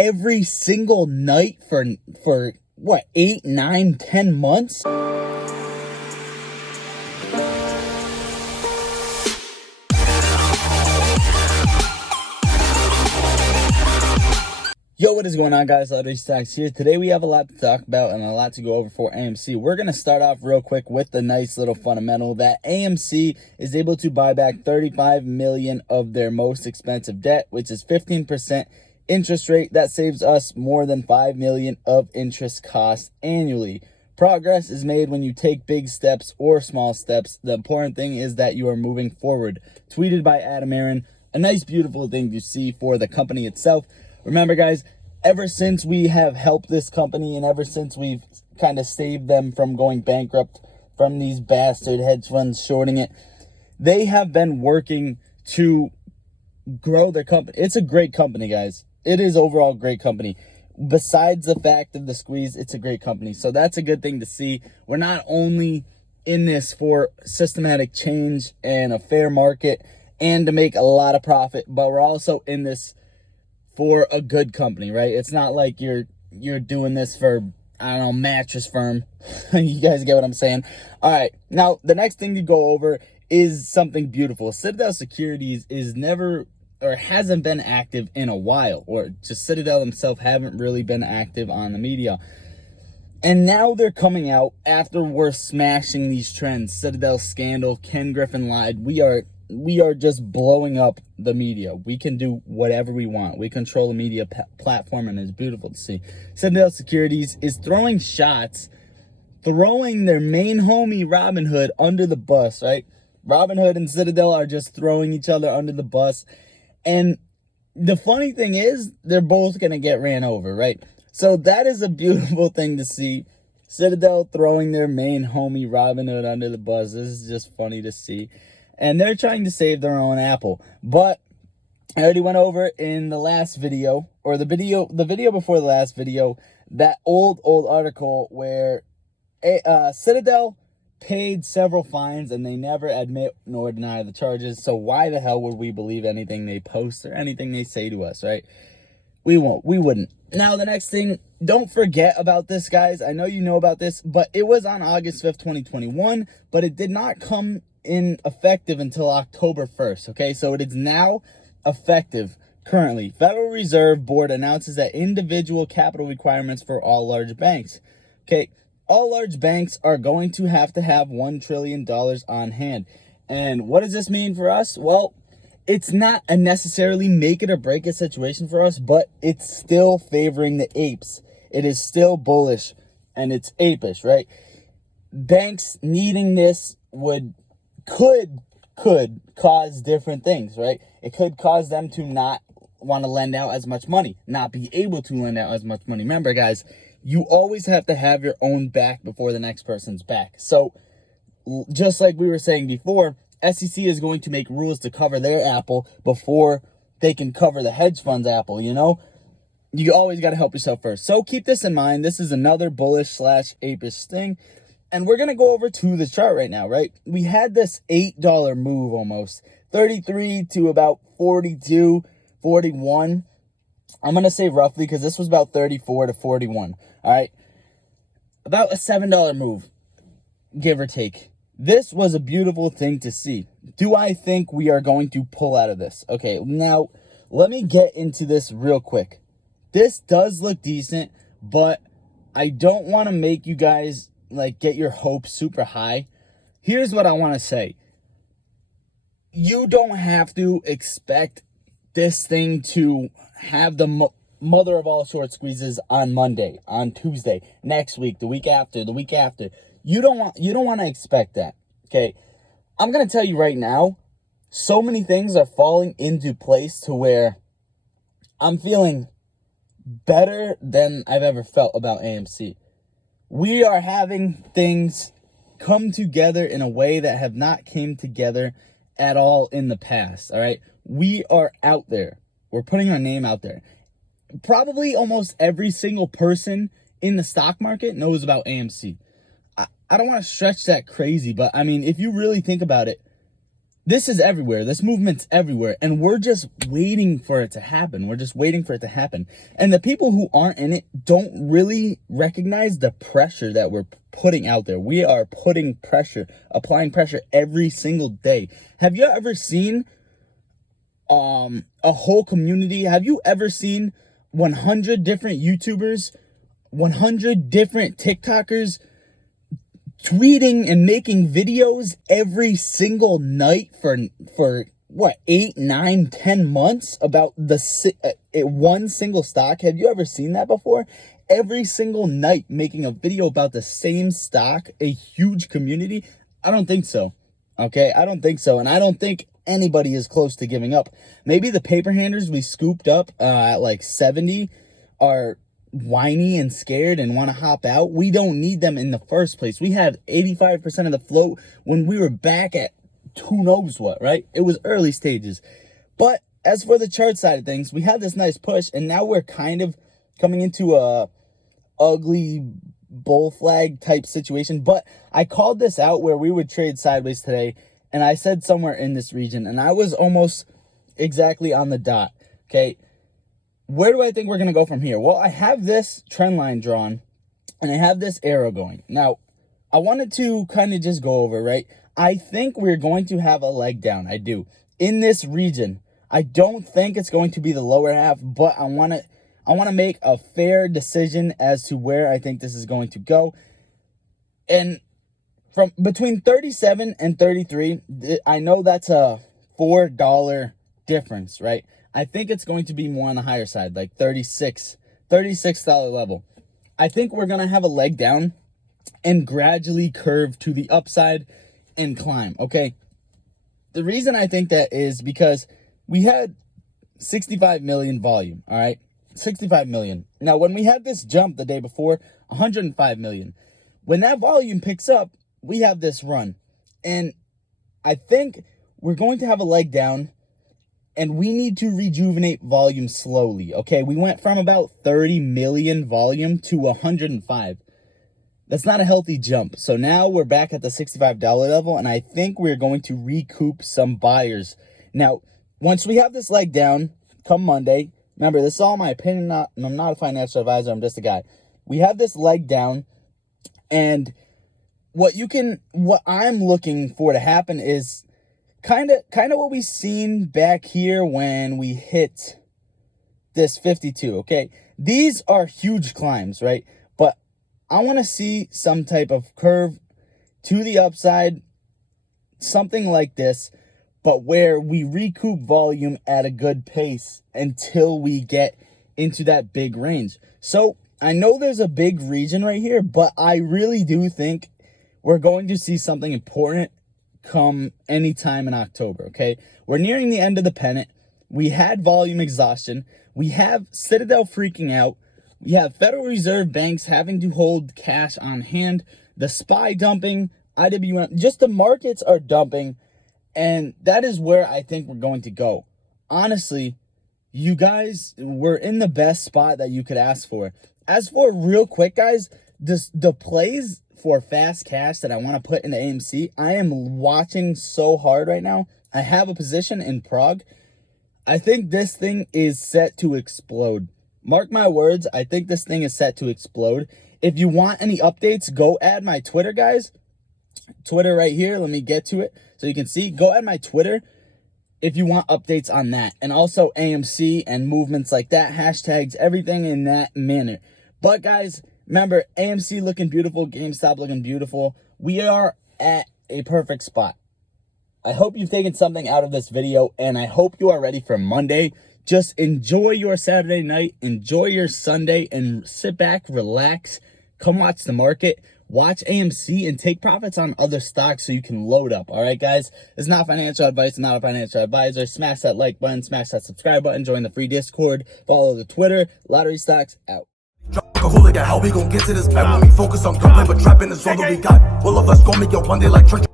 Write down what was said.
every single night for what, 8, 9, 10 months? Yo, what is going on, guys? Lottery Stocks here. Today we have a lot to talk about and a lot to go over for AMC. We're going to start off real quick with the nice little fundamental that AMC is able to buy back $35 million of their most expensive debt, which is 15% interest rate. That saves us more than $5 million of interest costs annually. Progress is made when you take big steps or small steps. The important thing is that you are moving forward. Tweeted by Adam Aaron. A nice, beautiful thing to see for the company itself. Remember, guys, ever since we have helped this company and ever since we've kind of saved them from going bankrupt from these bastard hedge funds shorting it, they have been working to grow their company. It's a great company, guys. It is overall a great company. Besides the fact of the squeeze, it's a great company. So that's a good thing to see. We're not only in this for systematic change and a fair market and to make a lot of profit, but we're also in this for a good company, right? It's not like you're doing this for, I don't know, mattress firm. You guys get what I'm saying? All right. Now, the next thing to go over is something beautiful. Citadel Securities is never or hasn't been active in a while, or just Citadel themselves haven't really been active on the media. And now they're coming out after we're smashing these trends. Citadel scandal, Ken Griffin lied. We are just blowing up the media. We can do whatever we want. We control the media platform, and it's beautiful to see. Citadel Securities is throwing shots, throwing their main homie Robinhood under the bus, right? Robinhood and Citadel are just throwing each other under the bus. And the funny thing is, they're both going to get ran over, right? So that is a beautiful thing to see. Citadel throwing their main homie Robinhood under the bus. This is just funny to see. And they're trying to save their own apple. But I already went over in the last video, or the video before the last video, that old article where Citadel paid several fines and they never admit nor deny the charges. So why the hell would we believe anything they post or anything they say to us, right? We wouldn't. Now, the next thing, don't forget about this, guys. I know you know about this, but it was on August 5th, 2021, but it did not come in effective until October 1st. Okay, so it is now effective currently. Federal Reserve Board announces that individual capital requirements for all large banks. Okay, all large banks are going to have $1 trillion on hand. And what does this mean for us? Well, it's not a necessarily make it or break it situation for us, but it's still favoring the apes. It is still bullish and it's apish, right? Banks needing this could cause different things, right? It could cause them to not want to lend out as much money, not be able to lend out as much money. Remember, guys, you always have to have your own back before the next person's back. So just like we were saying before, SEC is going to make rules to cover their apple before they can cover the hedge fund's apple, you know? You always got to help yourself first. So keep this in mind. This is another bullish / apish thing. And we're going to go over to the chart right now, right? We had this $8 move almost, 33 to about 42, 41. I'm going to say roughly because this was about 34 to 41, all right? About a $7 move, give or take. This was a beautiful thing to see. Do I think we are going to pull out of this? Okay, now let me get into this real quick. This does look decent, but I don't want to make you guys get your hopes super high. Here's what I want to say. You don't have to expect this thing to have the mother of all short squeezes on Monday, on Tuesday, next week, the week after, the week after. You don't want to expect that. Okay? I'm going to tell you right now, so many things are falling into place to where I'm feeling better than I've ever felt about AMC. We are having things come together in a way that have not came together at all in the past, all right? We are out there. We're putting our name out there. Probably almost every single person in the stock market knows about AMC. I don't want to stretch that crazy, but I mean, if you really think about it, This is everywhere. This movement's everywhere. And we're just waiting for it to happen. We're just waiting for it to happen. And the people who aren't in it don't really recognize the pressure that we're putting out there. We are putting pressure, applying pressure every single day. Have you ever seen a whole community? Have you ever seen 100 different YouTubers, 100 different TikTokers tweeting and making videos every single night for what, 8, 9, 10 months about one single stock? Have you ever seen that before? Every single night making a video about the same stock, a huge community? I don't think so. Okay, I don't think so. And I don't think anybody is close to giving up. Maybe the paper handlers we scooped up at like 70 are whiny and scared and want to hop out. We don't need them in the first place. We had 85% of the float when we were back at who knows what, right? It was early stages. But as for the chart side of things, we had this nice push, and now we're kind of coming into a ugly bull flag type situation. But I called this out where we would trade sideways today, and I said somewhere in this region, and I was almost exactly on the dot. Okay, where do I think we're going to go from here? Well, I have this trend line drawn, and I have this arrow going. Now, I wanted to kind of just go over, right? I think we're going to have a leg down. I do. In this region, I don't think it's going to be the lower half, but I want to make a fair decision as to where I think this is going to go. And from between 37 and 33, I know that's a $4 difference, right? I think it's going to be more on the higher side, like $36 level. I think we're going to have a leg down and gradually curve to the upside and climb, okay? The reason I think that is because we had 65 million volume, all right? 65 million. Now, when we had this jump the day before, 105 million. When that volume picks up, we have this run. And I think we're going to have a leg down, and we need to rejuvenate volume slowly, okay? We went from about 30 million volume to 105. That's not a healthy jump. So now we're back at the $65 level, and I think we're going to recoup some buyers. Now, once we have this leg down, come Monday, remember, this is all my opinion. I'm not a financial advisor. I'm just a guy. We have this leg down, and what I'm looking for to happen is kind of what we've seen back here when we hit this 52, okay? These are huge climbs, right? But I want to see some type of curve to the upside, something like this, but where we recoup volume at a good pace until we get into that big range. So I know there's a big region right here, but I really do think we're going to see something important come anytime in October, okay? We're nearing the end of the pennant. We had volume exhaustion. We have Citadel freaking out. We have Federal Reserve banks having to hold cash on hand. The SPY dumping, IWM, just the markets are dumping. And that is where I think we're going to go. Honestly, you guys, we're in the best spot that you could ask for. As for real quick, guys, the plays for fast cash that I want to put into AMC, I am watching so hard right now. I have a position in Prague. I think this thing is set to explode. Mark my words, I think this thing is set to explode. If you want any updates, go add my Twitter, guys. Twitter right here. Let me get to it so you can see. Go add my Twitter if you want updates on that. And also AMC and movements like that, hashtags, everything in that manner. But guys, remember, AMC looking beautiful, GameStop looking beautiful. We are at a perfect spot. I hope you've taken something out of this video, and I hope you are ready for Monday. Just enjoy your Saturday night, enjoy your Sunday, and sit back, relax, come watch the market, watch AMC, and take profits on other stocks so you can load up. All right, guys? It's not financial advice, not a financial advisor. Smash that like button, smash that subscribe button, join the free Discord, follow the Twitter. Lottery Stocks out. A hooligan, how we gon' get to this bag when we focus on gunplay, but trapping is all that we got. All of us gon' make it one day like church.